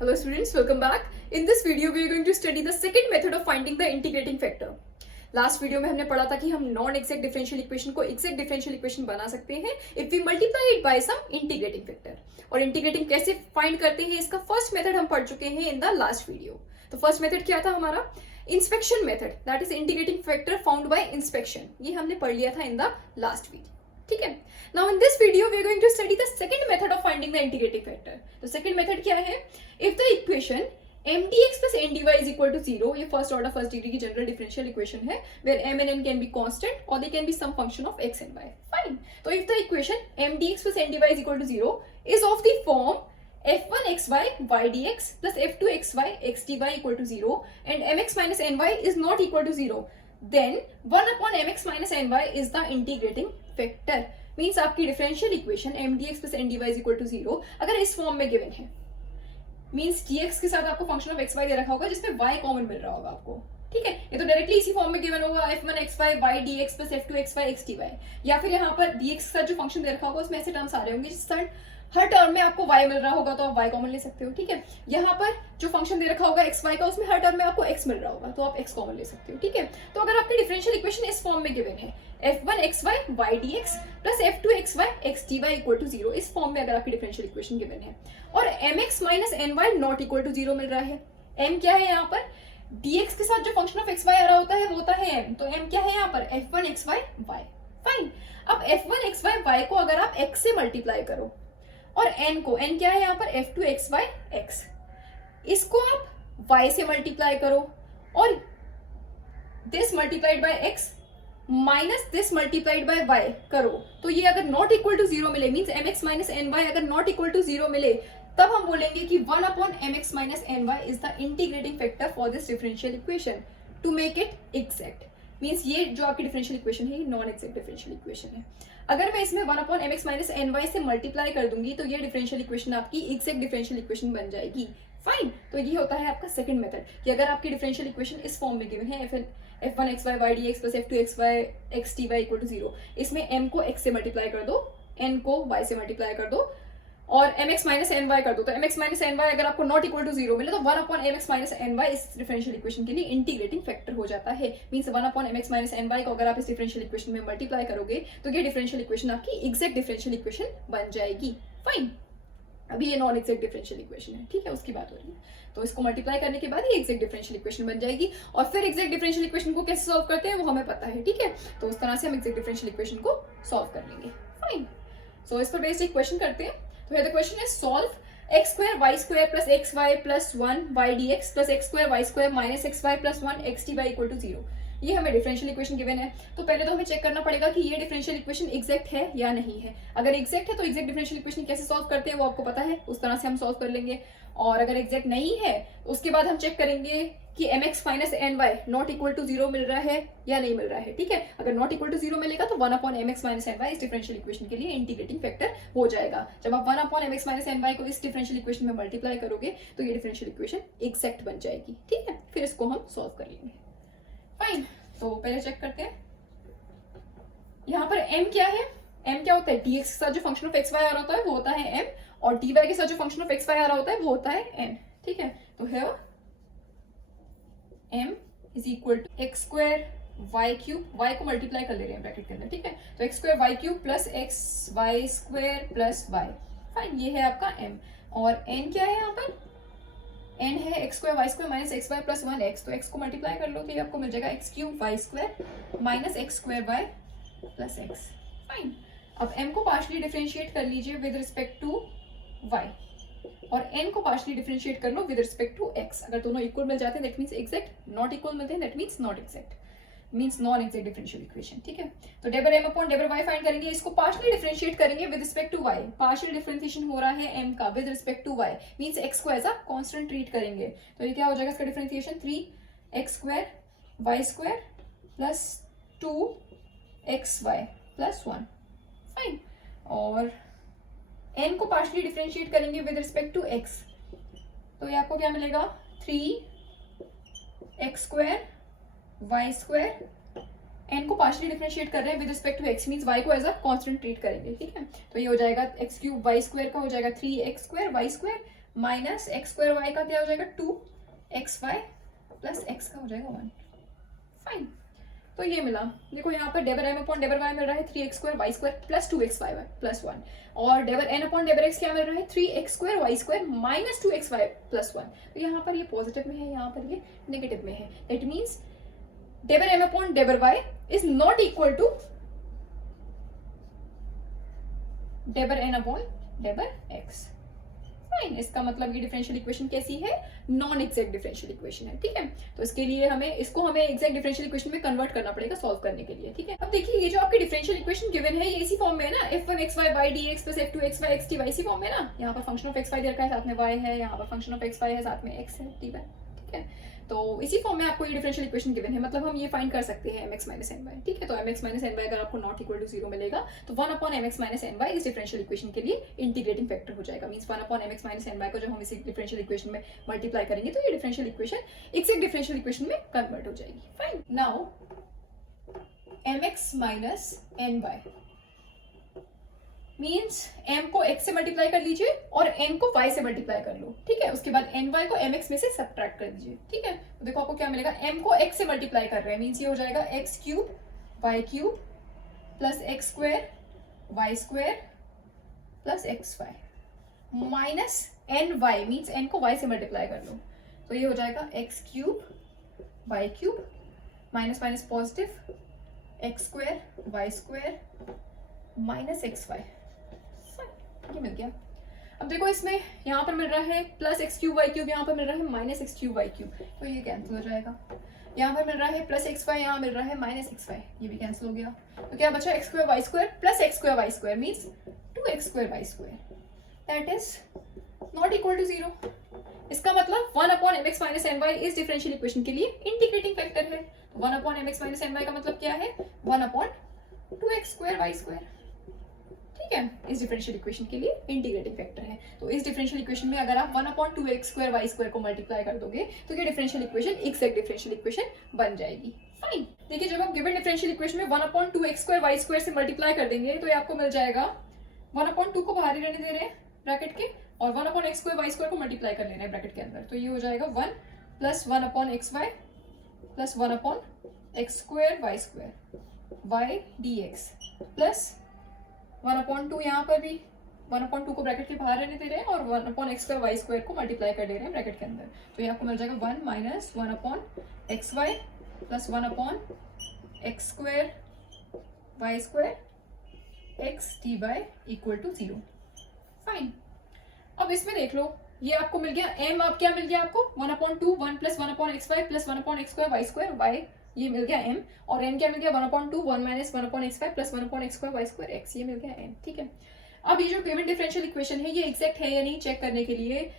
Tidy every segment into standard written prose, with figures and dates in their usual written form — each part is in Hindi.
Hello students, welcome back. In this video we are going to study the second method of finding the integrating factor. Last video में हमने पढ़ा था कि हम नॉन एक्सैक्ट डिफरेंशियल इक्वेशन को एक्सैक्ट डिफरेंशियल इक्वेशन बना सकते हैं if we multiply it by some integrating factor. और इंटीग्रेटिंग कैसे फाइंड करते हैं इसका फर्स्ट मेथड हम पढ़ चुके हैं इन द लास्ट वीडियो। तो फर्स्ट मेथड क्या था हमारा? Inspection method, that is integrating factor found by inspection. ये हमने पढ़ लिया था इन द लास्ट वीडियो, ठीक है। Now in this video we are going to study the second method of finding the integrating factor. तो सेकंड मेथड क्या है? If the equation mdx plus ndy is equal to 0, ये फर्स्ट ऑर्डर फर्स्ट डिग्री की जनरल डिफरेंशियल इक्वेशन है where m and n can be constant or they can be some function of x and y. Fine. तो if the equation mdx plus ndy is equal to 0 is of the form f1xy y dx plus f2xy x dy equal to 0 and mx minus ny is not equal to 0, then 1 upon mx minus ny is the integrating factor. Means आपकी differential equation mdx plus ndy is equal to 0 अगर इस फॉर्म में गिवन है, मीन्स dx के साथ आपको फंक्शन ऑफ xy दे रखा होगा जिसमें y कॉमन मिल रहा होगा आपको, ठीक है। ये तो डायरेक्टली इसी फॉर्म में गिवन होगा f1xy y dx plus f2xy x dy, या फिर यहाँ पर dx के साथ जो फंक्शन दे रखा होगा उसमें ऐसे टर्म्स आ रहे होंगे जिस हर टर्म में आपको y मिल रहा होगा तो आप y कॉमन ले सकते हो, ठीक है। यहाँ पर जो फंक्शन दे रखा होगा xy का उसमें हर टर्म में आपको x मिल रहा होगा तो आप x कॉमन ले सकते हो, ठीक है। तो अगर आपकी डिफरेंशियल इक्वेशन इस फॉर्म में गिवन है f1xy y dx plus f2xy x dy equal to 0, इस फॉर्म में अगर आपकी डिफरेंशियल इक्वेशन गिवन है और mx minus ny not equal to 0 मिल रहा है। m क्या है यहाँ पर? dx के साथ जो फंक्शन ऑफ xy आ रहा होता है वो होता है m, तो m क्या है यहाँ पर? f1xy y। फाइन। अब f1xy y को अगर आप x से मल्टीप्लाई करो और n को, n क्या है यहाँ पर? f2xy x, इसको आप y से मल्टीप्लाई करो और this multiplied by x minus this multiplied by y करो, तो ये अगर नॉट इक्वल टू 0 मिले, मींस mx माइनस ny अगर नॉट इक्वल टू 0 मिले, तब हम बोलेंगे कि 1 upon mx minus ny is the integrating factor for this differential equation two make it exact. Means ये जो आपकी डिफरेंशियल इक्वेशन है ये नॉन एक्जैक्ट डिफरेंशियल इक्वेशन है। अगर मैं इसमें 1 अपॉन mx माइनस ny से मल्टीप्लाई कर दूंगी तो ये डिफरेंशियल इक्वेशन आपकी एग्जैक्ट डिफरेंशियल इक्वेशन बन जाएगी। फाइन। तो ये होता है आपका सेकंड मेथड कि अगर आपकी डिफरेंशियल इक्वेशन इस फॉर्म में गिवन है f1xy y dx plus f2xy x dy equal to 0, इसमें m को x से मल्टीप्लाई कर दो, n को y से मल्टीप्लाई कर दो और mx माइनस ny कर दो, तो mx माइनस ny अगर आपको नॉट इक्वल टू 0 मिले तो 1 अपॉन mx माइनस ny इस डिफरेंशियल इक्वेशन के लिए इंटीग्रेटिंग फैक्टर हो जाता है। Means 1 upon mx minus ny को अगर आप इस डिफरेंशियल इक्वेशन में मल्टीप्लाई करोगे तो ये डिफरेंशियल इक्वेशन आपकी एग्जैक्ट डिफरेंशियल इक्वेशन बन जाएगी। फाइन। अभी ये नॉन एक्जैक्ट डिफरेंशियल इक्वेशन है, ठीक है, उसकी बात हो रही है। तो इसको मल्टीप्लाई करने के बाद ये एक्जैक्ट डिफरेंशियल इक्वेशन बन जाएगी और फिर एक्जैक्ट डिफरेंशियल इक्वेशन को कैसे सॉल्व करते हैं वो हमें पता है, ठीक है। तो उस तरह से हम एक्जैक्ट डिफरेंशियल इक्वेशन को सॉल्व कर लेंगे। फाइन। सो इस पर बेस्ड एक क्वेश्चन करते हैं। तो ये the question is solve x square y square plus xy plus 1 y dx plus x square y square minus xy plus 1 x dy equal to 0। ये हमें डिफरेंशियल इक्वेशन गिवन है, तो पहले तो हमें चेक करना पड़ेगा कि ये डिफरेंशियल इक्वेशन एग्जैक्ट है या नहीं है। अगर एग्जैक्ट है तो एग्जैक्ट डिफरेंशियल इक्वेशन कैसे सॉल्व करते हैं वो आपको पता है, उस तरह से हम सॉल्व कर लेंगे। और अगर एग्जैक्ट नहीं है उसके बाद हम चेक करेंगे कि mx minus ny not equal to 0 मिल रहा है या नहीं मिल रहा है, ठीक है। अगर नॉट इक्वल टू 0 मिलेगा तो 1 अपॉन mx माइनस ny इस डिफरेंशियल इक्वेशन के लिए इंटीग्रेटिंग फैक्टर हो जाएगा। जब आप 1 अपॉन mx माइनस ny को इस डिफरेंशियल इक्वेशन में मल्टीप्लाई करोगे तो ये डिफरेंशियल इक्वेशन एग्जैक्ट बन जाएगी, ठीक है। फिर इसको हम सॉल्व कर लेंगे। फाइन। तो पहले चेक करते हैं यहाँ पर m क्या है? m क्या होता है? dx के साथ जो फंक्शन ऑफ xy आ रहा होता है वो होता है m और dy के साथ जो फंक्शन ऑफ xy आ रहा होता है वो होता है n, ठीक है। तो here m is equal to x square y cube, y को मल्टीप्लाई कर ले रहे हैं ब्रैकेट के अंदर, ठीक है। तो x square y cube plus x y square plus y। Fine. ये है आपका m और n क्या है यहाँ पर? n है x square y square minus X Y plus 1x, तो x को मल्टीप्लाई कर लो तो ये आपको मिल जाएगा x cube y square minus X square y plus x। Fine. अब m को पार्शियली डिफरेंशिएट कर लीजिए विद रिस्पेक्ट टू y और n को पार्शियली डिफरेंशिएट कर लो विद रिस्पेक्ट टू x। अगर दोनों इक्वल मिल जाते हैं that means exact, not equal मिलते हैं that means not exact, means non exact differential equation, ठीक है। तो डेबर m अपॉन डेबर y फाइंड करेंगे, इसको पार्शियली डिफरेंशिएट करेंगे with respect to y। Partial differentiation हो रहा है m का with respect to y, means x को एज अ कांस्टेंट ट्रीट करेंगे। तो ये क्या हो जाएगा इसका differentiation? 3x square y square plus 2xy plus 1। Fine. और n को पार्शियली डिफरेंशिएट करेंगे विद रिस्पेक्ट टू x, तो ये आपको क्या मिलेगा? 3x square y square, n को पार्शियली डिफरेंशिएट कर रहे हैं with respect to x, means y को एज अ कांस्टेंट ट्रीट करेंगे, ठीक है। तो ये हो जाएगा x क्यूब y स्क्वायर का हो जाएगा 3x square y square minus X square Y का क्या हो जाएगा 2xy प्लस एक्स का हो जाएगा 1। फाइन, तो ये मिला। देखो यहाँ पर डेबर एम अपॉन डेबर वाई मिल रहा है 3x square Y square plus 2xy plus 1, और डेबर एन अपॉन डेबर एक्स क्या मिल रहा है 3x square Y square minus 2xy plus 1। तो यहाँ पर ये पॉजिटिव में है, यहाँ पर ये नेगेटिव में है। That means डेबर M upon डेबर Y is not equal to डेबर N upon डेबर X. Fine, इसका मतलब ये डिफरेंशियल इक्वेशन कैसी है, नॉन एग्जैक्ट डिफरेंशियल इक्वेशन है। ठीक है, तो इसके लिए हमें एग्जैक्ट डिफरेंशियल इक्वेशन में कन्वर्ट करना पड़ेगा सॉल्व करने के लिए। ठीक है, अब देखिए ये जो आपकी डिफरेंशियल इक्वेशन गिवन है ये इसी फॉर्म में है ना, f1xy by dx plus f2xy x dy इसी फॉर्म में ना। यहाँ पर फंक्शन ऑफ xy दे रखा है, साथ में y है, यहाँ पर फंक्शन ऑफ xy है, साथ में x है dy। ठीक है, तो इसी फॉर्म में आपको ये डिफरेंशियल इक्वेशन गिवन है, मतलब हम ये फाइंड कर सकते हैं mx minus ny। ठीक है, तो mx minus ny अगर आपको नॉट इक्वल टू 0 मिलेगा तो 1 अपॉन mx minus ny इस डिफरेंशियल इक्वेशन के लिए इंटीग्रेटिंग फैक्टर हो जाएगा। Means 1 upon mx minus ny को जब हम इस डिफरेंशियल इक्वेशन में मल्टीप्लाई करेंगे तो ये differential equation exact differential equation में कन्वर्ट हो जाएगी। Fine, now mx minus ny means m को x से मल्टीप्लाई कर लीजिए और n को y से मल्टीप्लाई कर लो। ठीक है, उसके बाद ny को mx में से सब्ट्रैक्ट कर दीजिए। ठीक है, तो देखो आपको क्या मिलेगा, m को x से मल्टीप्लाई कर रहे हैं मीन्स ये हो जाएगा x cube y cube plus x square y square plus xy minus ny means n को y से मल्टीप्लाई कर लो तो ये हो जाएगा x cube y cube minus minus positive x square y square minus xy। ये मिल गया। अब देखो इसमें यहाँ पर मिल रहा है plus X cube Y cube, यहाँ पर मिल रहा है minus X cube Y cube, तो ये कैंसिल हो जाएगा। यहाँ पर मिल रहा है प्लस एक्स वाई, यहाँ मिल रहा है माइनस एक्स वाई, ये भी कैंसिल हो गया। तो क्या बचा X square Y square plus X square Y square means 2x square Y square, that is not equal to 0। इसका मतलब 1 upon M X minus N Y इस डिफरेंशियल इक्वेशन के लिए इंटीग्रेटिंग फैक्टर है। 1 upon M X minus N Y का मतलब क्या है, 1 upon 2x square Y square. ठीक है, इस डिफरेंशियल इक्वेशन के लिए इंटीग्रेटिंग फैक्टर है। तो इस डिफरेंशियल इक्वेशन में अगर आप 1 upon 2x square Y square को मल्टीप्लाई कर दोगे तो ये differential equation exact differential equation बन जाएगी। फाइन, देखिए जब आप गिवन डिफरेंशियल इक्वेशन में 1 upon 2x square Y square से मल्टीप्लाई कर देंगे तो ये आपको मिल जाएगा 1 अपॉन 2 को बाहर ही रहने दे रहे हैं ब्रैकेट के, और 1 upon x square Y square को मल्टीप्लाई कर ले रहे हैं ब्रैकेट के अंदर, तो ये हो जाएगा 1 plus 1 upon x Y plus 1 upon x square y dx plus 1 upon 2, यहाँ पर भी 1 अपॉन 2 को ब्रैकेट के बाहर रहने दे रहे हैं और 1 upon x square Y square को मल्टीप्लाई कर दे रहे हैं ब्रैकेट के अंदर, तो ये आपको मिल जाएगा 1 minus 1 upon x Y plus 1 upon x square Y square x d y equal to 0। Fine, अब इसमें देख लो ये आपको मिल गया m, अब क्या मिल गया आपको 1 upon 2 1 plus 1 upon x Y plus 1 upon x square Y square y, ये मिल गया m, और n क्या मिल गया 1 upon 2 1 minus 1 upon x Y plus 1 upon x square Y square x, ये मिल गया m। ठीक है, अब ये जो गिवन डिफरेंशियल इक्वेशन है ये एग्जैक्ट है या नहीं चेक करने के लिए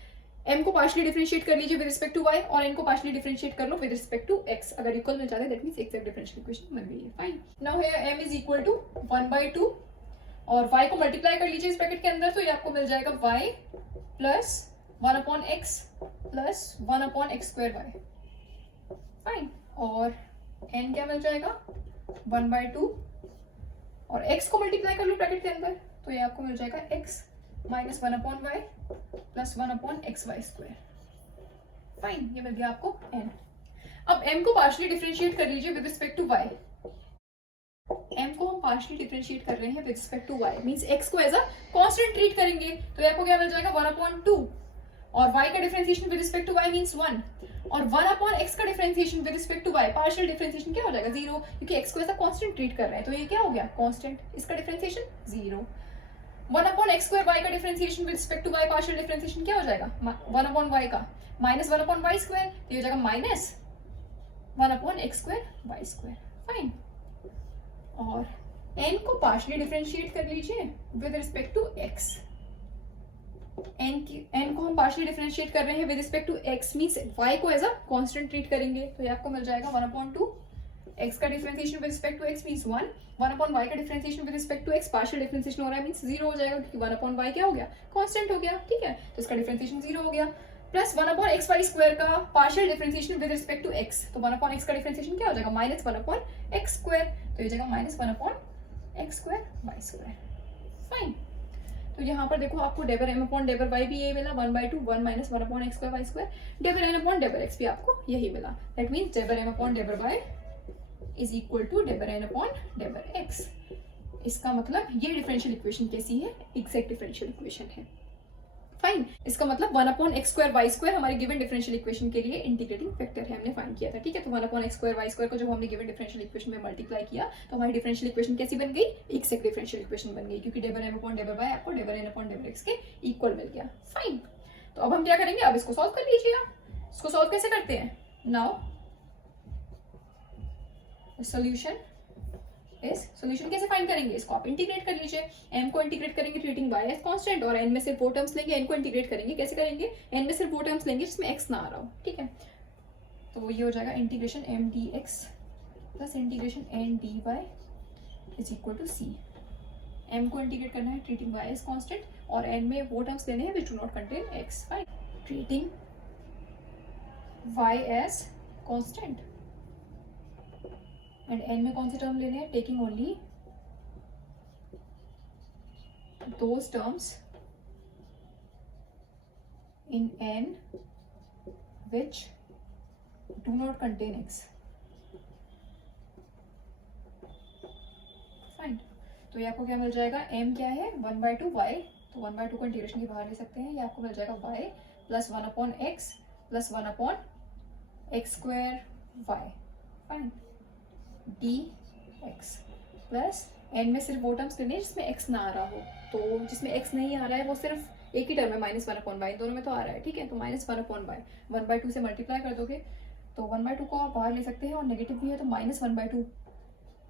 m को पार्शियली डिफरेंशिएट कर लीजिए विद रिस्पेक्ट टू y और n को पार्शियली डिफरेंशिएट कर लो विद रिस्पेक्ट टू x, अगर इक्वल मिल जाता है that means exact differential equation बन गई है। Fine, now here m is equal to 1/2 और y को मल्टीप्लाई कर लीजिए इस ब्रैकेट के अंदर, तो ये आपको मिल जाएगा y plus 1 upon x plus 1 upon x square y. Fine, और n क्या मिल जाएगा 1/2 और x को मल्टीप्लाई कर लो ब्रैकेट के अंदर, तो ये आपको मिल जाएगा x minus 1 upon y plus 1 upon x Y square. Fine, ये मिल गया आपको n। अब m को पार्शियली डिफरेंशिएट कर लीजिए with respect to y, m को हम पार्शियली डिफरेंशिएट कर रहे हैं with respect to y means x को एज अ कांस्टेंट ट्रीट करेंगे, तो आपको क्या मिल जाएगा 1 अपॉन 2 और y का differentiation with respect to y means 1 और 1 अपॉन x का differentiation with respect to y partial differentiation क्या हो जाएगा 0, क्योंकि x को ऐसा कांस्टेंट ट्रीट कर रहे हैं, तो ये क्या हो गया कांस्टेंट, इसका differentiation 0। 1 upon x square Y का differentiation with respect to y partial differentiation क्या हो जाएगा 1 अपॉन y का माइनस 1 अपॉन वाई स्क्वायर, तो ये हो जाएगा minus 1 upon x square Y square. Fine, और n को पार्शियली डिफरेंशिएट कर लीजिए with respect to x, n को हम पार्शियली डिफरेंशिएट कर रहे हैं with respect to x means y को एज अ कांस्टेंट ट्रीट करेंगे, तो ये आपको मिल जाएगा 1 अपॉन 2 x का differentiation with respect to x means 1 upon y का differentiation with respect to x partial differentiation हो रहा है मींस 0 हो जाएगा, क्योंकि 1 अपॉन y क्या हो गया कांस्टेंट हो गया। ठीक है, तो इसका डिफरेंशिएशन 0 हो गया, plus 1 upon x Y square का partial differentiation with respect to x, तो 1 अपॉन x का डिफरेंशिएशन क्या हो जाएगा माइनस 1 अपॉन एक्स स्क्वायर, तो ये हो जाएगा minus 1 upon x square Y square. Fine, तो यहाँ पर देखो आपको डेबर एम अपॉन डेबर वाई भी यही मिला, 1/2 1 minus 1 upon x square Y square, डेबर एन अपॉन डेबर एक्स भी आपको यही मिला। That means डेबर M upon डेबर Y is equal to डेबर N upon डेबर x. इसका मतलब ये डिफरेंशियल इक्वेशन कैसी है, एग्जैक्ट डिफरेंशियल इक्वेशन है। फाइन, इसका मतलब 1 upon x square Y square हमारे गिवन डिफरेंशियल इक्वेशन के लिए इंटीग्रेटिंग फैक्टर है, हमने फाइंड किया था। ठीक है, तो 1 upon x square Y square को जब हमने गिवन डिफरेंशियल इक्वेशन में मल्टीप्लाई किया तो हमारी डिफरेंशियल इक्वेशन कैसी बन गई, एग्जैक्ट डिफरेंशियल इक्वेशन बन गई, क्योंकि डेबर एम अपॉन डेबर वाई आपको डेबर एन अपॉन डेबर एक्स के इक्वल मिल गया। फाइन, तो अब हम क्या करेंगे, अब इसको सॉल्व कर लीजिए। इसको सॉल्व कैसे करते हैं, नाउ सॉल्यूशन सॉल्यूशन कैसे फाइंड करेंगे, इसको आप इंटीग्रेट कर लीजिए। m को इंटीग्रेट करेंगे ट्रीटिंग y एज कांस्टेंट, और n में सिर्फ वो टर्म्स लेंगे, n को इंटीग्रेट करेंगे, कैसे करेंगे, n में सिर्फ वो टर्म्स लेंगे जिसमें x ना आ रहा हो। ठीक है, तो ये हो जाएगा integration m dx plus integration n dy is equal to c। m को इंटीग्रेट करना है ट्रीटिंग y एज कांस्टेंट, और n में वो टर्म्स लेने हैं which do not contain x। Fine, treating y as constant and n में कौन से टर्म लेने हैं, taking only those terms in n which do not contain x। फाइन, तो ये आपको क्या मिल जाएगा, m क्या है 1/2 y, तो 1/2 को इंटीग्रेशन के बाहर ले सकते हैं, ये आपको मिल जाएगा y plus 1 upon x plus 1 upon x square y। Fine, dx plus n में सिर्फ वो टर्म्स लेने जिसमें x ना आ रहा हो, तो जिसमें x नहीं आ रहा है वो सिर्फ एक ही टर्म है -1 अपॉन वाई, दोनों में तो आ रहा है। ठीक है, तो -1 अपॉन वाई 1/2 से मल्टीप्लाई कर दोगे तो 1/2 को आप बाहर ले सकते हैं, और नेगेटिव भी है तो -1/2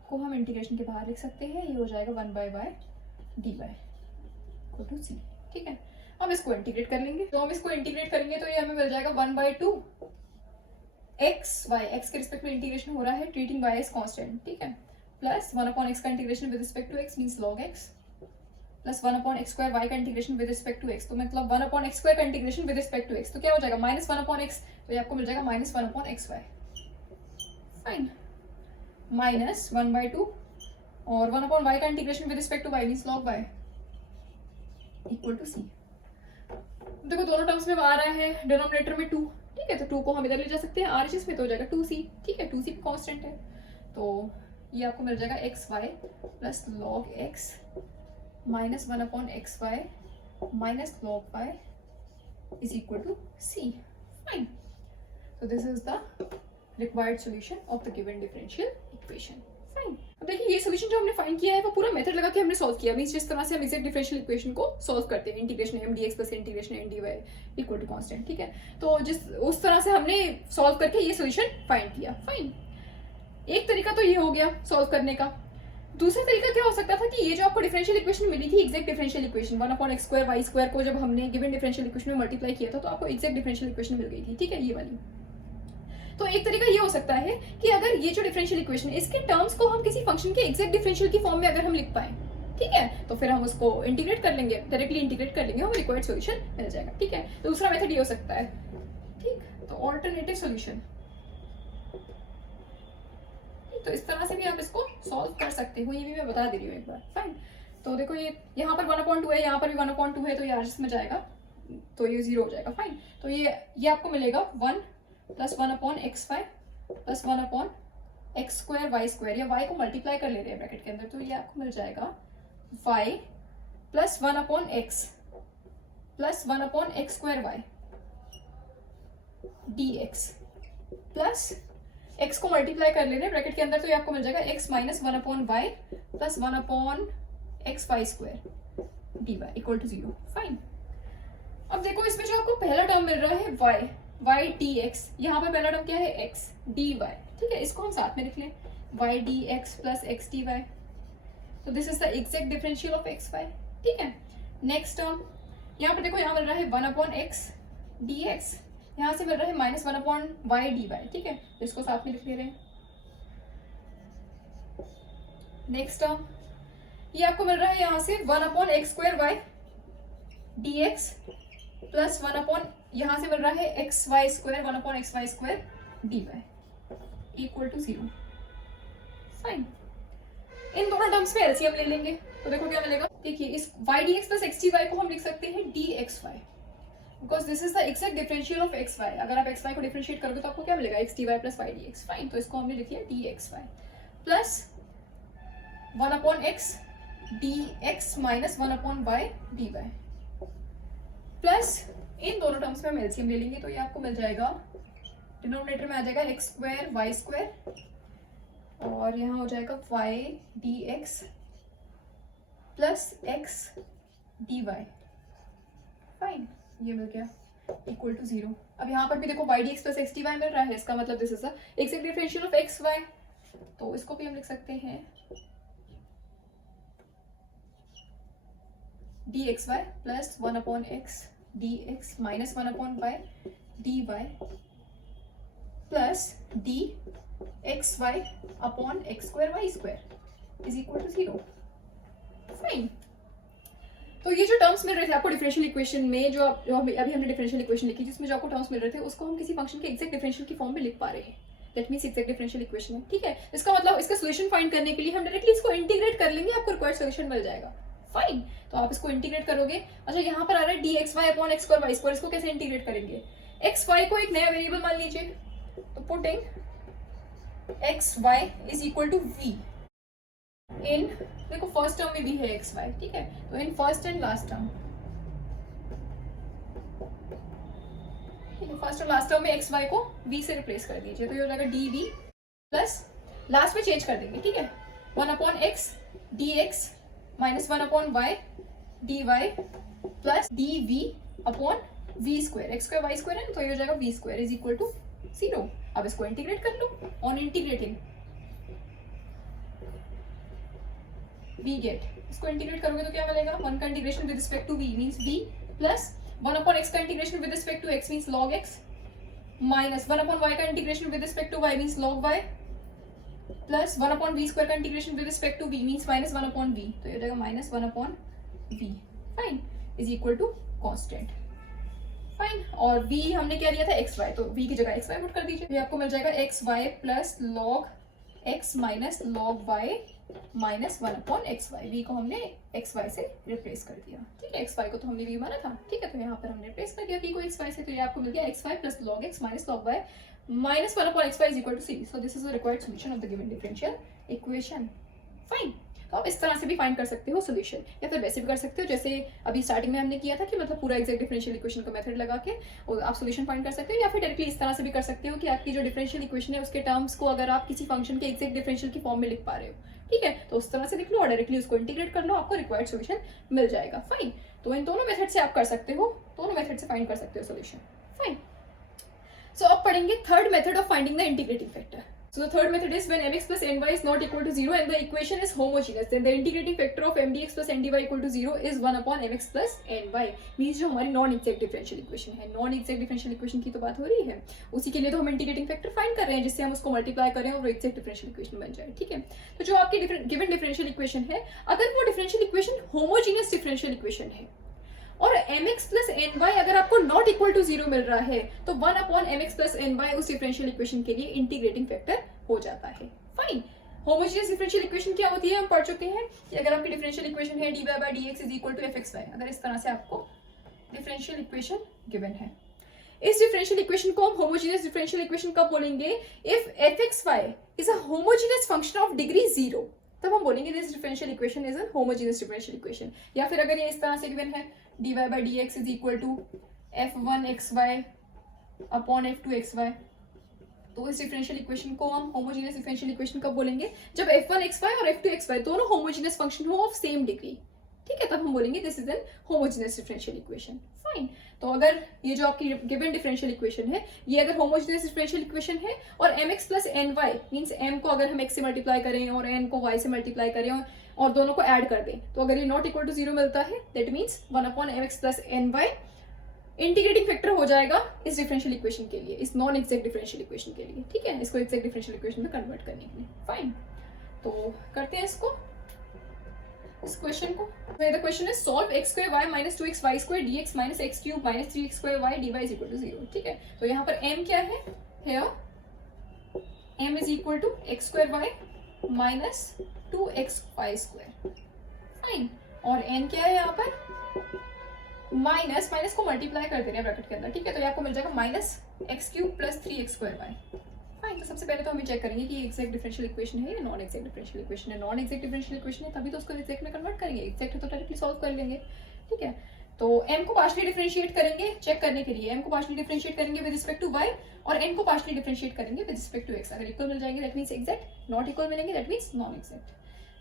को हम इंटीग्रेशन के बाहर लिख सकते हैं, ये हो जाएगा 1/y dy equal to c। ठीक है, अब इसको इंटीग्रेट कर लेंगे, तो हम इसको इंटीग्रेट करेंगे तो ये हमें मिल जाएगा 1/2 एक्स वाई, एक्स के रिस्पेक्ट में इंटीग्रेशन हो रहा है ट्रीटिंग वाई एज कांस्टेंट। ठीक है, प्लस 1 अपॉन एक्स का integration with respect to x means log x, plus 1 upon x square Y का integration with respect to x, तो मतलब 1 अपॉन एक्स स्क्वायर का integration with respect to x, तो क्या हो जाएगा -1 अपॉन एक्स, तो ये आपको मिल जाएगा -1 अपॉन एक्स वाई। फाइन, -1/2 और 1 अपॉन वाई का integration with respect to y means log y equal to c। देखो दोनों टर्म्स में आ रहा है डिनोमिनेटर में 2। ठीक है, तो 2 को हम इधर ले जा सकते हैं RHS में, तो हो जाएगा 2c। ठीक है, 2c कांस्टेंट है, तो ये आपको मिल जाएगा x Y plus log x minus 1 upon x y minus log y is equal to c। Fine, so this is the required solution of the given differential equation। Fine, अब देखिए ये सोल्यूशन जो हमने फाइंड किया है वो पूरा मेथड लगा के हमने सॉल्व किया, मींस जिस तरह से हम एग्जैक्ट डिफरेंशियल इक्वेशन को सॉल्व करते हैं, integration m dx plus integration n dy equal to constant. ठीक है, तो जिस उस तरह से हमने सॉल्व करके ये सोल्यूशन फाइंड किया। फाइन, एक तरीका तो ये हो गया सॉल्व करने का। दूसरा तरीका क्या हो सकता था कि ये जो आपको डिफरेंशियल इक्वेशन मिली थी, exact differential equation 1 upon x square Y square को जब हमने गिवन डिफरेंशियल इक्वेशन में मल्टीप्लाई किया था तो आपको एग्जैक्ट डिफरेंशियल इक्वेशन मिल गई थी। ठीक है, ये वाली। तो एक तरीका ये हो सकता है कि अगर ये जो डिफरेंशियल इक्वेशन है इसके टर्म्स को हम किसी फंक्शन के एग्जैक्ट डिफरेंशियल की फॉर्म में अगर हम लिख पाए, ठीक है, तो फिर हम उसको इंटीग्रेट कर लेंगे, डायरेक्टली इंटीग्रेट कर लेंगे, हमें रिक्वायर्ड सॉल्यूशन मिल जाएगा। ठीक है, दूसरा मेथड ये हो सकता है। ठीक, तो ऑल्टरनेटिव सॉल्यूशन, तो इस तरह से भी आप इसको सॉल्व कर सकते हो, ये भी मैं बता दे रही हूँ एक बार। फाइन, तो देखो ये यहाँ पर 1/2 है, यहाँ पर भी 1/2 है, तो ये RHS में जाएगा तो ये 0 हो जाएगा। फाइन, तो ये आपको मिलेगा 1 plus 1 upon x Y plus 1 upon x square Y square, या वाई को मल्टीप्लाई कर ले रहे हैं ब्रैकेट के अंदर, तो ये आपको मिल जाएगा y plus 1 upon x plus 1 upon x square y d x, plus x को मल्टीप्लाई कर ले रहे हैं ब्रैकेट के अंदर, तो ये आपको मिल जाएगा x minus 1 upon y plus 1 upon x Y square d y equal to 0। Fine, अब देखो इसमें जो आपको पहला टर्म मिल रहा है वाई वाई डी एक्स, यहाँ पर पहला टर्म क्या है एक्स डी वाई। ठीक है, इसको हम साथ में लिख लें, y d x plus x d y, तो this is the exact differential of x y. ठीक है, नेक्स्ट टर्म यहाँ पर देखो, यहाँ मिल रहा है 1 अपॉन एक्स डी एक्स, यहाँ से मिल रहा है minus 1 upon y d y. ठीक है, तो इसको साथ में लिख ले रहे हैं। नेक्स्ट टर्म ये आपको मिल रहा है यहाँ से 1 upon x square y d x plus 1 upon, यहाँ से मिल रहा है x Y square 1 upon x Y square d y equal to 0। Fine, इन दोनों टर्म्स में एलसीएम ले लेंगे तो देखो क्या मिलेगा। देखिए इस y dx plus x d y को हम लिख सकते हैं dxy, because this is the exact differential of xy। अगर आप xy को डिफरेंशिएट करोगे तो आपको क्या मिलेगा, x dy plus y dx। Fine, तो इसको हमने लिख दिया dxy plus 1 upon x dx minus 1 upon y dy plus इन दोनों टर्म्स में हम एलसीएम ले लेंगे तो ये आपको मिल जाएगा, डिनोमिनेटर में आ जाएगा एक्स स्क्वायर वाई स्क्वायर और यहाँ हो जाएगा y dx plus x dy। Fine, ये मिल गया इक्वल टू 0। अब यहाँ पर भी देखो y dx plus x dy मिल रहा है, इसका मतलब this is the exact differential of x y, तो इसको भी हम लिख सकते हैं dxy plus 1 upon x dx minus 1 upon y dy plus dxy upon x square y square is equal to 0। Fine, तो ये जो टर्म्स मिल रहे थे आपको डिफरेंशियल इक्वेशन में, जो अभी हमने डिफरेंशियल इक्वेशन लिखी जिसमें जो आपको टर्म्स मिल रहे थे उसको हम किसी फंक्शन के एक्जैक्ट डिफरेंशियल की फॉर्म में लिख पा रहे हैं। That means exact differential equation है, ठीक है। इसका मतलब इसका सॉल्यूशन फाइंड करने के लिए हम डायरेक्टली इसको इंटीग्रेट कर लेंगे, आपको रिक्वायर्ड सॉल्यूशन मिल जाएगा। फाइन, तो आप इसको इंटीग्रेट करोगे। अच्छा, यहाँ पर आ रहा है dxy upon x square y square, इसको कैसे इंटीग्रेट करेंगे, xy को एक नया वेरिएबल मान लीजिए, तो putting xy is equal to v in, देखो फर्स्ट टर्म में भी है xy, ठीक है, तो in first and last term, first और लास्ट टर्म में xy को v से रिप्लेस कर दीजिए तो ये हो जाएगा dv प्लस लास्ट में चेंज कर देंगे, ठीक है, 1 upon x dx minus 1 upon y dy plus dv upon v square, x square y square है ना, तो ये हो जाएगा v square is equal to 0। अब इसको इंटीग्रेट कर लो, ऑन इंटीग्रेटिंग v गेट, इसको इंटीग्रेट करोगे तो क्या मिलेगा, 1 का integration with respect to v means v plus 1 upon x का integration with respect to x means log x minus 1 upon y का integration with respect to y means log y plus 1 upon v square का integration with respect to v means minus 1 upon v, तो ये हो जाएगा minus 1 upon v। Fine, is equal to constant. Fine, और v हमने क्या लिया था xy, तो v की जगह xy पुट कर दीजिए, ये आपको मिल जाएगा xy plus log x minus log y minus 1 upon xy। v को हमने xy से रिप्लेस कर दिया, ठीक है, xy को तो हमने v माना था, ठीक है, तो यहाँ पर हमने रिप्लेस कर दिया v को xy से, तो ये आपको मिल गया xy plus log x minus log y minus 1 upon xy is equal to c. So this is the required solution of the given differential equation. Fine. तो आप इस तरह से भी फाइंड कर सकते हो सोल्यूशन, या फिर वैसे भी कर सकते हो जैसे अभी स्टार्टिंग में हमने किया था कि मतलब पूरा एक्जैक्ट डिफरेंशियल इक्वेशन का मेथड लगा के और आप सोल्यूशन फाइंड कर सकते हो, या फिर डायरेक्टली इस तरह से भी कर सकते हो कि आपकी जो डिफरेंशियल इक्वेशन है उसके टर्म्स को अगर आप किसी फंक्शन के एक्जैक्ट डिफरेंशियल की फॉर्म में लिख पा रहे हो, ठीक है, तो उस तरह से लिख लो और डायरेक्टली उसको इंटीग्रेट कर लो, आपको रिक्वायर्ड सोल्यूशन मिल जाएगा। फाइन, तो इन दोनों मेथड से आप कर सकते हो, दोनों मेथड से फाइंड कर सकते हो सोल्यूशन। फाइन, सो अब पढ़ेंगे third method of finding the integrating factor. So the third method is when mx plus ny is not equal to 0 and the equation is homogeneous, then the integrating factor of mdx plus ndy equal to 0 is 1 upon mx plus ny। Means जो हमारी नॉन एक्जैक्ट डिफरेंशियल इक्वेशन है, नॉन एक्जैक्ट डिफरेंशियल इक्वेशन की तो बात हो रही है, उसी के लिए तो हम इंटीग्रेटिंग फैक्टर फाइंड कर रहे हैं जिससे हम उसको मल्टीप्लाई करें और एक्जैक्ट डिफरेंशियल इक्वेशन बन जाए, ठीक है। तो जो आपकी गिवन डिफरेंशियल इक्वेशन है, अगर वो differential equation homogeneous differential equation है और mx प्लस ny अगर आपको नॉट इक्वल टू 0 मिल रहा है, तो 1 अपॉन mx प्लस ny उस डिफरेंशियल इक्वेशन के लिए इंटीग्रेटिंग फैक्टर हो जाता है। फाइन, होमोजेनियस डिफरेंशियल इक्वेशन क्या होती है हम पढ़ चुके हैं कि अगर आपकी डिफरेंशियल इक्वेशन है dy by dx is equal to fxy, अगर इस तरह से आपको डिफरेंशियल इक्वेशन गिवन है, इस डिफरेंशियल इक्वेशन को हम होमोजेनियस डिफरेंशियल इक्वेशन कब बोलेंगे, if fxy is a homogeneous function of degree 0, तब हम बोलेंगे this differential equation is a homogeneous differential equation. या फिर अगर ये इस तरह से गिवन है dy by dx is equal to f1xy upon f2xy, तो इस डिफरेंशियल इक्वेशन को हम होमोजेनियस डिफरेंशियल इक्वेशन कब बोलेंगे, जब f1xy और f2xy दोनों होमोजेनियस फंक्शन हो ऑफ सेम डिग्री, ठीक है, तब हम बोलेंगे this is an homogeneous differential equation. Fine, तो अगर ये जो आपकी गिवन डिफरेंशियल इक्वेशन है ये अगर होमोजेनियस डिफरेंशियल इक्वेशन है और mx plus ny means m को अगर हम x से मल्टीप्लाई करें और n को y से मल्टीप्लाई करें और दोनों को ऐड कर दें, तो अगर ये नॉट इक्वल टू 0 मिलता है, that means 1 upon mx plus ny integrating factor हो जाएगा इस डिफरेंशियल इक्वेशन के लिए, इस नॉन एक्जैक्ट डिफरेंशियल इक्वेशन के लिए, ठीक है, इसको एक्जैक्ट डिफरेंशियल इक्वेशन में कन्वर्ट करने के लिए। फाइन, तो करते हैं इसको, इस क्वेश्चन को। The question is solve x square y minus 2xy square dx minus x cube minus 3x square y dy is equal to 0, ठीक है। तो यहाँ पर m क्या है, here m is equal to x square y minus 2xy²। Fine. और n क्या है यहाँ पर, माइनस माइनस को मल्टीप्लाई कर दे रहे हैं ब्रैकेट के अंदर, ठीक है। तो ये आपको मिल जाएगा -x³ + 3x²y। फाइन। तो सबसे पहले तो हम चेक करेंगे कि एग्जैक्ट डिफरेंशियल इक्वेशन है या नॉन एग्जैक्ट डिफरेंशियल इक्वेशन है। नॉन एग्जैक्ट डिफरेंशियल इक्वेशन है तभी तो उसको एग्जैक्ट में कन्वर्ट करेंगे, एग्जैक्ट है तो डायरेक्टली सॉल्व कर लेंगे, ठीक है। तो m को पार्शियली डिफरेंशिएट करेंगे चेक करने के लिए, m को पार्शियली डिफरेंशिएट करेंगे विद रिस्पेक्ट टू y और n को पार्शियली डिफरेंशिएट करेंगे विद रिस्पेक्ट टू x। अगर इक्वल मिल जाएंगे that means exact, not equal मिलेंगे दैट मींस नॉन एग्जैक्ट।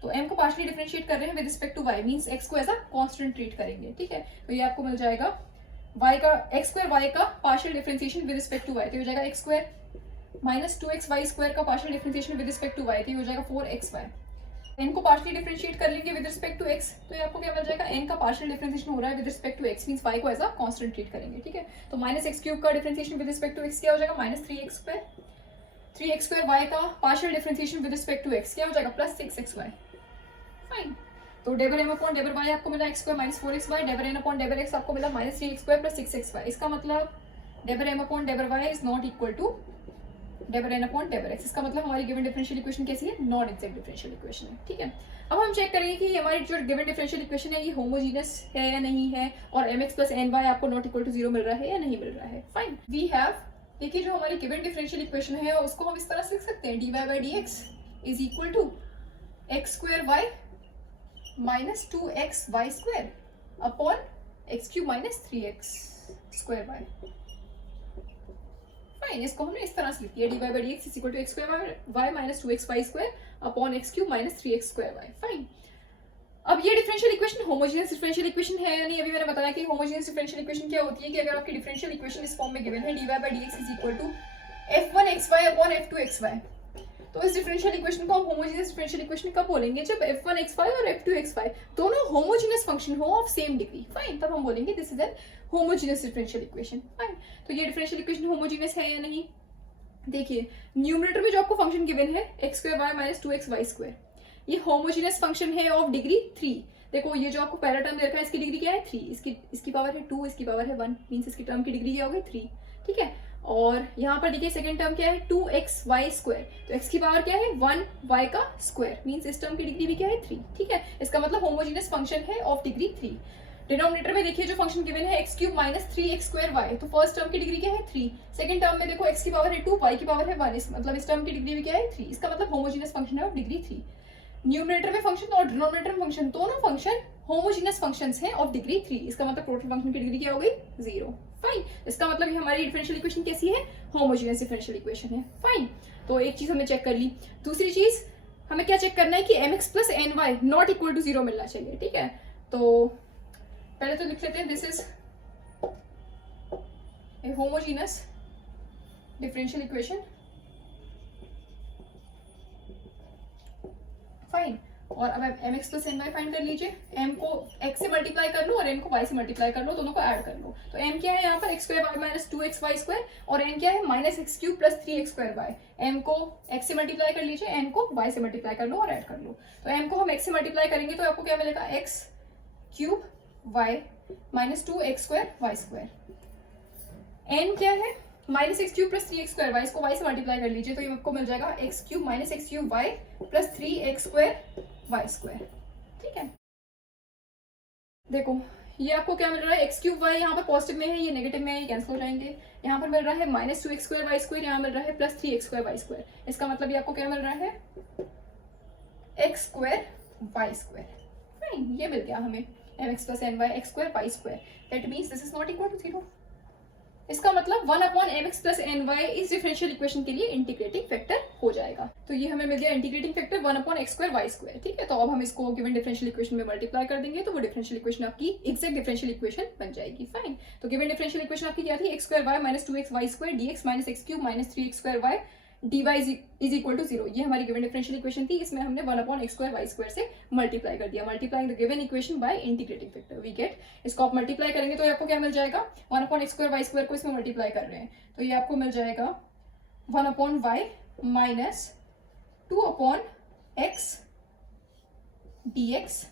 तो m को पार्शियली डिफरेंशिएट कर रहे हैं with respect to y means x को एज अ कांस्टेंट ट्रीट करेंगे, ठीक है। तो ये आपको मिल जाएगा y का x² y का partial differentiation with respect to y, तो हो जाएगा x² - 2xy² का partial differentiation with respect to y, तो हो जाएगा 4xy। n को पार्शियली डिफरेंशिएट कर लेंगे विद रिस्पेक्ट टू x, तो ये आपको क्या मिल जाएगा, n का पार्शियल डिफरेंशिएशन हो रहा है with respect to x means y को एज अ कांस्टेंट ट्रीट करेंगे, ठीक है। तो -x³ का differentiation with respect to x क्या हो जाएगा, -3x²। 3x² y का partial differentiation with respect to x क्या हो जाएगा, +6xy। फाइन। तो del m upon del y आपको मिला x² - 4xy, del n upon del x आपको मिला -3x² + 6xy। इसका मतलब del m upon del y is not equal to del n upon del x। इसका मतलब हमारी गिवन डिफरेंशियल इक्वेशन कैसी है, नॉन एग्जैक्ट डिफरेंशियल इक्वेशन है, ठीक है। अब हम चेक करेंगे कि हमारी जो गिवन डिफरेंशियल इक्वेशन है ये होमोजीनियस है या नहीं है, और mx + ny आपको नॉट इक्वल टू 0 मिल रहा है या नहीं मिल रहा है। फाइन। वी हैव, देखिए जो हमारी गिवन डिफरेंशियल इक्वेशन है उसको हम इस तरह से लिख सकते हैं, dy/dx is equal to x² y - 2xy² upon x³ - 3x² y। फाइन। इसको हमने इस तरह से लिख दिया, dy/dx is equal to x² y - 2xy² upon x³ - 3x² y। Fine. अब ये differential equation homogeneous differential equation है या नहीं, अभी मैंने बताया कि होमोजेनियस डिफरेंशियल इक्वेशन क्या होती है कि अगर आपकी डिफरेंशियल इक्वेशन इस फॉर्म में गिवन है, dy/dx is equal to f1xy upon f2xy, तो इस डिफरेंशियल इक्वेशन को हम होमोजेनियस डिफरेंशियल इक्वेशन कब बोलेंगे, जब f1xy और f2xy दोनों होमोजेनियस फंक्शन हो ऑफ सेम डिग्री। फाइन। तब हम बोलेंगे this is an homogeneous differential equation. Fine. तो ये डिफरेंशियल इक्वेशन होमोजेनियस है या नहीं, देखिए न्यूमरेटर में जो आपको फंक्शन गिवन है x² y - 2xy², ये होमोजेनियस फंक्शन है ऑफ डिग्री 3। देखो ये जो आपको पहला टर्म दे रखा है इसकी डिग्री क्या है, 3, इसकी पावर है 2, इसकी पावर है 1 मींस इसकी टर्म की डिग्री क्या होगी, 3, ठीक है। और यहाँ पर देखिए सेकंड टर्म क्या है, 2xy², तो x की पावर क्या है 1, y का स्क्वायर मींस इस टर्म की डिग्री भी क्या है 3, ठीक है। इसका मतलब होमोजेनियस फंक्शन है ऑफ डिग्री 3। डिनोमिनेटर में देखिए जो फंक्शन गिवन है x³ - 3x²y, तो फर्स्ट टर्म की डिग्री क्या है 3, सेकंड टर्म में देखो x की पावर है 2, y की पावर है 1, इस मतलब इस टर्म की डिग्री भी क्या है 3। इसका मतलब होमोजेनियस फंक्शन है ऑफ डिग्री 3। न्यूमरेटर में फंक्शन और डिनोमिनेटर में फंक्शन दोनों फंक्शन होमोजेनियस फंक्शंस हैं ऑफ डिग्री 3। इसका मतलब टोटल फंक्शन की डिग्री क्या हो गई, 0। फाइन। इसका मतलब ये हमारी डिफरेंशियल इक्वेशन कैसी है, होमोजेनियस डिफरेंशियल इक्वेशन है। फाइन। तो एक चीज हमने चेक कर ली। दूसरी चीज हमें क्या चेक करना है कि mx + ny not equal to 0 मिलना चाहिए, ठीक है। तो पहले तो लिख लेते हैं this is a homogeneous differential equation. Fine. और अब mx + ny फाइंड कर लीजिए, m को x से मल्टीप्लाई कर लो और n को y से मल्टीप्लाई कर लो, दोनों को ऐड कर लो। तो m क्या है यहाँ पर x² y - 2xy² और n क्या है -x³ + 3x²y। m को x से मल्टीप्लाई कर लीजिए, n को y से मल्टीप्लाई कर लो और ऐड कर लो। तो m को हम x से मल्टीप्लाई करेंगे तो आपको क्या मिलेगा, x³ y - 2x²y²। n क्या है -x³ + 3x²y, इसको y से मल्टीप्लाई कर लीजिए तो ये आपको मिल जाएगा x³ - x³ y + 3x²y², ठीक है। देखो ये आपको क्या मिल रहा है, x³ y यहाँ पर पॉजिटिव में है, ये नेगेटिव में है, ये कैंसिल हो जाएंगे। यहाँ पर मिल रहा है -2x²y², यहाँ मिल रहा है +3x²y²। इसका मतलब ये आपको क्या मिल रहा है, x²y²। फाइन। ये मिल गया हमें mx + ny x² y²। That means this is not equal to 0। इसका मतलब 1/mx + ny इस डिफरेंशियल इक्वेशन के लिए इंटीग्रेटिंग फैक्टर हो जाएगा। तो ये हमें मिल गया इंटीग्रेटिंग फैक्टर 1/x² y², ठीक है। तो अब हम इसको गिवन डिफरेंशियल इक्वेशन में मल्टीप्लाई कर देंगे तो वो डिफरेंशियल इक्वेशन आपकी एग्जैक्ट डिफरेंशियल इक्वेशन बन जाएगी। फाइन। तो गिवन डिफरेंशियल इक्वेशन आपकी क्या थी, x² y - 2xy² dx - x³ - 3x²y dy is equal to 0। ये हमारी गिवन डिफरेंशियल इक्वेशन थी, इसमें हमने 1/x² y² से मल्टीप्लाई कर दिया। Multiplying the given equation by integrating factor we get, इसको आप मल्टीप्लाई करेंगे तो आपको क्या मिल जाएगा, 1/x² y² को इसमें मल्टीप्लाई कर रहे हैं तो ये आपको मिल जाएगा 1/y - 2/x dx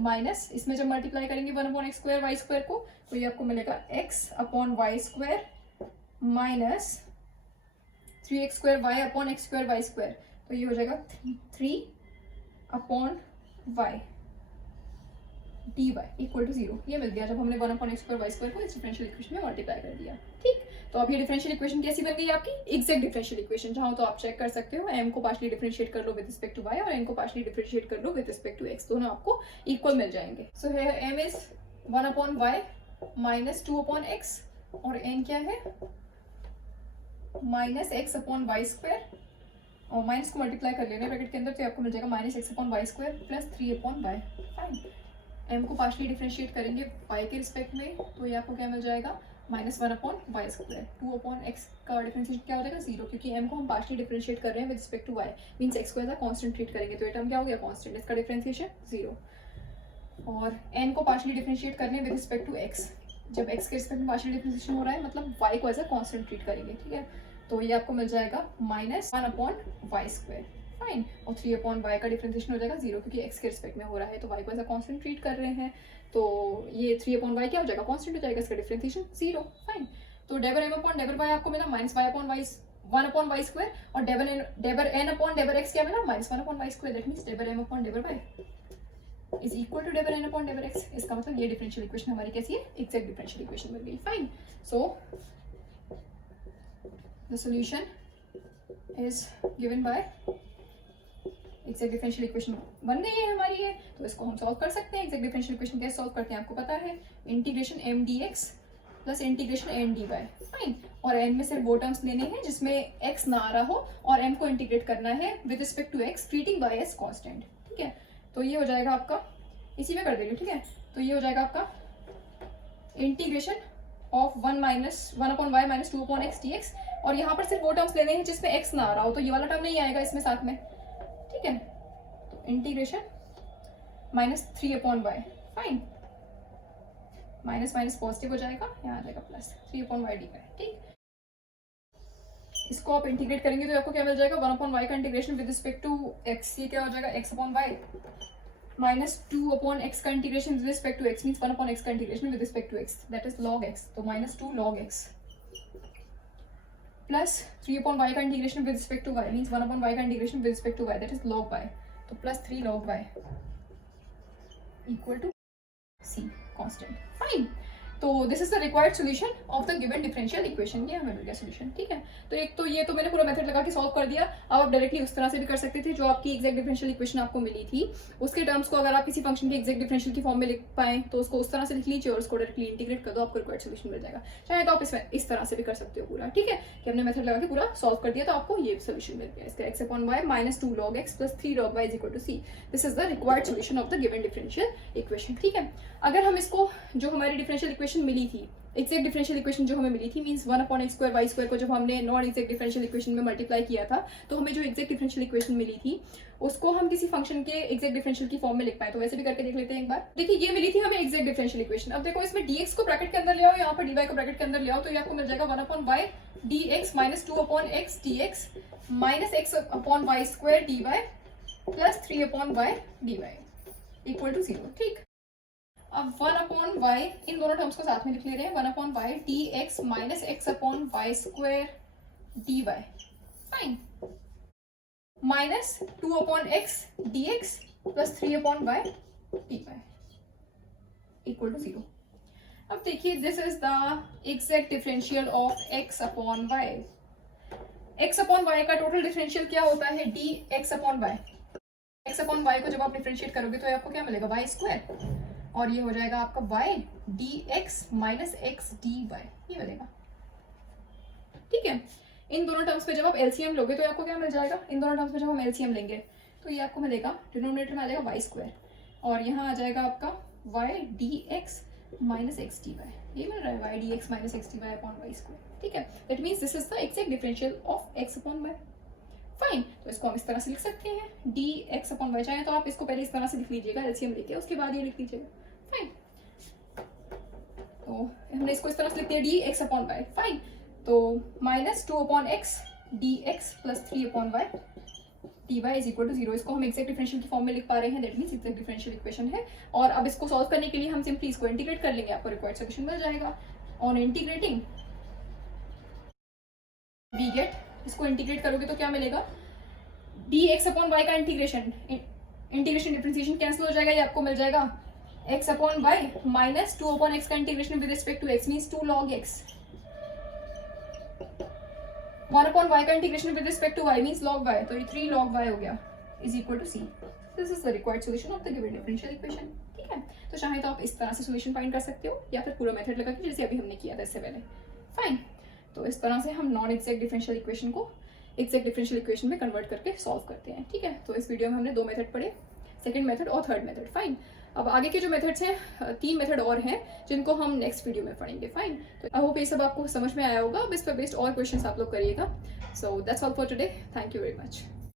माइनस इसमें जब मल्टीप्लाई करेंगे 1/x² y² को तो ये आपको मिलेगा x/y² minus 3x² y/x² y²। तो ये हो जाएगा 3/y dy इक्वल टू 0। ये मिल गया जब हमने 1/x² को इस डिफरेंशियल इक्वेशन में मल्टीप्लाई कर दिया। ठीक, तो अब ये डिफरेंशियल इक्वेशन कैसी बन गई आपकी? Exact differential equation. जहाँ तो आप चेक कर सकते हो, m को पार्शली डिफरेंशिएट कर लो विद रिस्पेक्ट टू y और n को पार्शली डिफरेंशिएट कर लो विद रिस्पेक्ट टू x, दोनों आपको इक्वल मिल जाएंगे। सो है m is 1/y minus 2/x और n क्या है -x/y², और माइनस को मल्टीप्लाई कर लेना ब्रैकेट के अंदर, तो आपको मिल जाएगा -x/y² plus 3/y। Fine, m को पार्शली डिफरेंशिएट करेंगे y के रिस्पेक्ट में, तो ये आपको क्या मिल जाएगा -1/y²। 2/x का डिफरेंशिएशन क्या हो जाएगा 0, क्योंकि m को हम पार्शली डिफरेंशिएट कर रहे हैं with respect to y, means x को एज अ कांस्टेंट ट्रीट करेंगे, तो ये टर्म क्या हो गया कांस्टेंट, इसका डिफरेंशिएशन 0। और n को पार्शली डिफरेंशिएट करने विद रिस्पेक्ट टू x, जब x के रिस्पेक्ट में पार्शली डिफरेंशिएशन हो रहा है मतलब y को एज अ कांस्टेंट ट्रीट करेंगे। ठीक है, तो ये आपको मिल जाएगा -1/y²। फाइन, और 3/y का डिफरेंशिएशन हो जाएगा 0, क्योंकि x के रिस्पेक्ट में हो रहा है तो y को एज अ कांस्टेंट ट्रीट कर रहे हैं, तो ये 3/y क्या हो जाएगा कांस्टेंट हो जाएगा, इसका डिफरेंशिएशन 0। फाइन, तो ∂m/∂y आपको मिला -y/1/y² और ∂n/∂x क्या मिला -1/y²। That means ∂m/∂y is equal to ∂n/∂x। इसका मतलब ये डिफरेंशियल इक्वेशन हमारी कैसी है? एग्जैक्ट डिफरेंशियल इक्वेशन बन गई। Fine, so the solution is given by exact differential equation बन गई है हमारी है, तो इसको हम सॉल्व कर सकते हैं। एग्जैक्ट डिफरेंशियल इक्वेशन कैसे सॉल्व करते हैं आपको पता है, integration m dx plus integration n dy। Fine, और n में सिर्फ वो टर्म्स लेने हैं जिसमें x ना आ रहा हो और m को इंटीग्रेट करना है with respect to x, treating y as constant. ठीक है, तो ये हो जाएगा आपका, इसी में कर देंगे। ठीक है, तो ये हो जाएगा आपका integration of 1/y minus 2/x dx, और यहाँ पर सिर्फ वो टर्म्स लेने हैं जिसमें x ना आ रहा हो, तो ये वाला टर्म नहीं आएगा इसमें साथ में। ठीक है, तो integration -3/y। Fine, minus minus positive हो जाएगा, यहाँ आ जाएगा प्लस 3/y dy। ठीक, इसको आप इंटीग्रेट करेंगे तो आपको क्या मिल जाएगा 1/y का integration with respect to x, ये क्या हो जाएगा x/y माइनस 2/x का integration with respect to x, means 1/x का integration with respect to x, that is log x, तो -2 log x प्लस 3/y का integration with respect to y, means 1/y का integration with respect to y, that is log y, तो plus 3 log y equal to c constant. Fine, तो this is the required solution of the given differential equation. ये हमें मिल गया सॉल्यूशन। ठीक है, तो एक तो ये तो मैंने पूरा मेथड लगा के सॉल्व कर दिया। अब आप डायरेक्टली उस तरह से भी कर सकते थे, जो आपकी एग्जैक्ट डिफरेंशियल इक्वेशन आपको मिली थी उसके टर्म्स को अगर आप किसी फंक्शन के एग्जैक्ट डिफरेंशियल की फॉर्म में लिख पाए तो उसको उस तरह से लिख लीजिए और उसको डायरेक्टली इंटीग्रेट कर दो, आपको रिक्वायर्ड सॉल्यूशन मिल जाएगा। चाहे तो आप इसमें इस तरह से भी कर सकते हो पूरा। ठीक है, कि हमने मेथड लगा के पूरा सॉल्व कर दिया तो आपको ये सॉल्यूशन मिल गया इसका x/y minus 2 log x plus 3 log y is equal to c। This is the required solution of the given differential equation. ठीक है, अगर हम इसको जो हमारी डिफरेंशियल इक्वेशन मिली थी, एक्जैक्ट डिफरेंशियल इक्वेशन जो हमें मिली थी, मींस 1/x²y² को जब हमने नॉन एक्जैक्ट डिफरेंशियल इक्वेशन में मल्टीप्लाई किया था, तो हमें जो एक्जैक्ट डिफरेंशियल इक्वेशन मिली थी उसको हम किसी फंक्शन के एक्जैक्ट डिफरेंशियल की फॉर्म में लिख पाए, तो वैसे भी करके देख लेते हैं एक बार। देखिए, ये मिली थी हमें एक्जैक्ट डिफरेंशियल इक्वेशन। अब देखो, इसमें dx को ब्रैकेट के अंदर ले आओ, यहाँ पर dy को ब्रैकेट के अंदर ले आओ, तो ये आपको मिल जाएगा 1/y dx minus 2/x dx minus x/y² dy plus 3/y dy equal to 0। ठीक, अब 1/y इन दोनों टर्म्स को साथ में लिख ले रहे हैं, 1/y dx minus x/y² dy। Fine, minus 2/x dx plus 3/y dy equal to 0। अब देखिए, this is the exact differential of x/y। x/y का टोटल डिफरेंशियल क्या होता है? dx/y। x/y को जब आप डिफरेंशिएट करोगे तो आपको क्या मिलेगा y², और ये हो जाएगा आपका y dx minus x dy, ये मिलेगा। ठीक है, इन दोनों टर्म्स पे जब आप एलसीएम लोगे तो आपको क्या मिल जाएगा? इन दोनों टर्म्स पे जब हम एलसीएम लेंगे तो ये आपको मिलेगा, डिनोमिनेटर में आ जाएगा y² और यहाँ आ जाएगा आपका y dx minus x dy, ये मिल रहा है y dx minus x dy upon y²। ठीक है, that means this is the exact differential of x/y। Fine, तो इसको हम इस तरह से लिख सकते हैं dx/y। चाहे तो आप इसको पहले इस तरह से लिख लीजिएगा एलसीएम लेके, उसके बाद ये लिख लीजिएगा। फाइन, तो हमने इसको इस तरह से लिख दिया dx/y। फाइन, तो minus 2/x dx plus 3/y dy is equal to 0। इसको हम एक्जैक्ट डिफरेंशियल की फॉर्म में लिख पा रहे हैं, that means exact differential equation है। और अब इसको सॉल्व करने के लिए हम सिंपली इसको इंटीग्रेट कर लेंगे, आपको रिक्वायर्ड सॉल्यूशन मिल जाएगा। ऑन इंटीग्रेटिंग वी गेट, इसको इंटीग्रेट करोगे तो क्या मिलेगा डी एक्स अपॉन वाई का इंटीग्रेशन, इंटीग्रेशन डिफरेंशिएशन कैंसिल हो जाएगा, ये आपको मिल जाएगा x upon y minus 2 upon x का integration with respect to x means 2 log x, 1 upon y का integration with respect to y means log y, तो ये 3 log y हो गया is equal to c. This is the required solution of the given differential equation. ठीक है, तो चाहे तो आप इस तरह से सॉल्यूशन फाइंड कर सकते हो या फिर पूरा मेथड लगा के जैसे अभी हमने किया था इससे पहले. फाइन, तो इस तरह से हम नॉन एग्जैक्ट डिफरेंशियल इक्वेशन को एग्जैक्ट डिफरेंशियल इक्वेशन में कन्वर्ट करके सॉल्व करते हैं. ठीक है, तो इस वीडियो में हमने 2 मेथड पढ़े, सेकंड मेथड और थर्ड मेथड. फाइन, अब आगे के जो मेथड्स हैं 3 मेथड और हैं जिनको हम नेक्स्ट वीडियो में पढ़ेंगे. फाइन, तो आई होप ये सब आपको समझ में आया होगा. अब इस पर बेस्ड और क्वेश्चंस आप लोग करिएगा. So that's all for today. Thank you very much.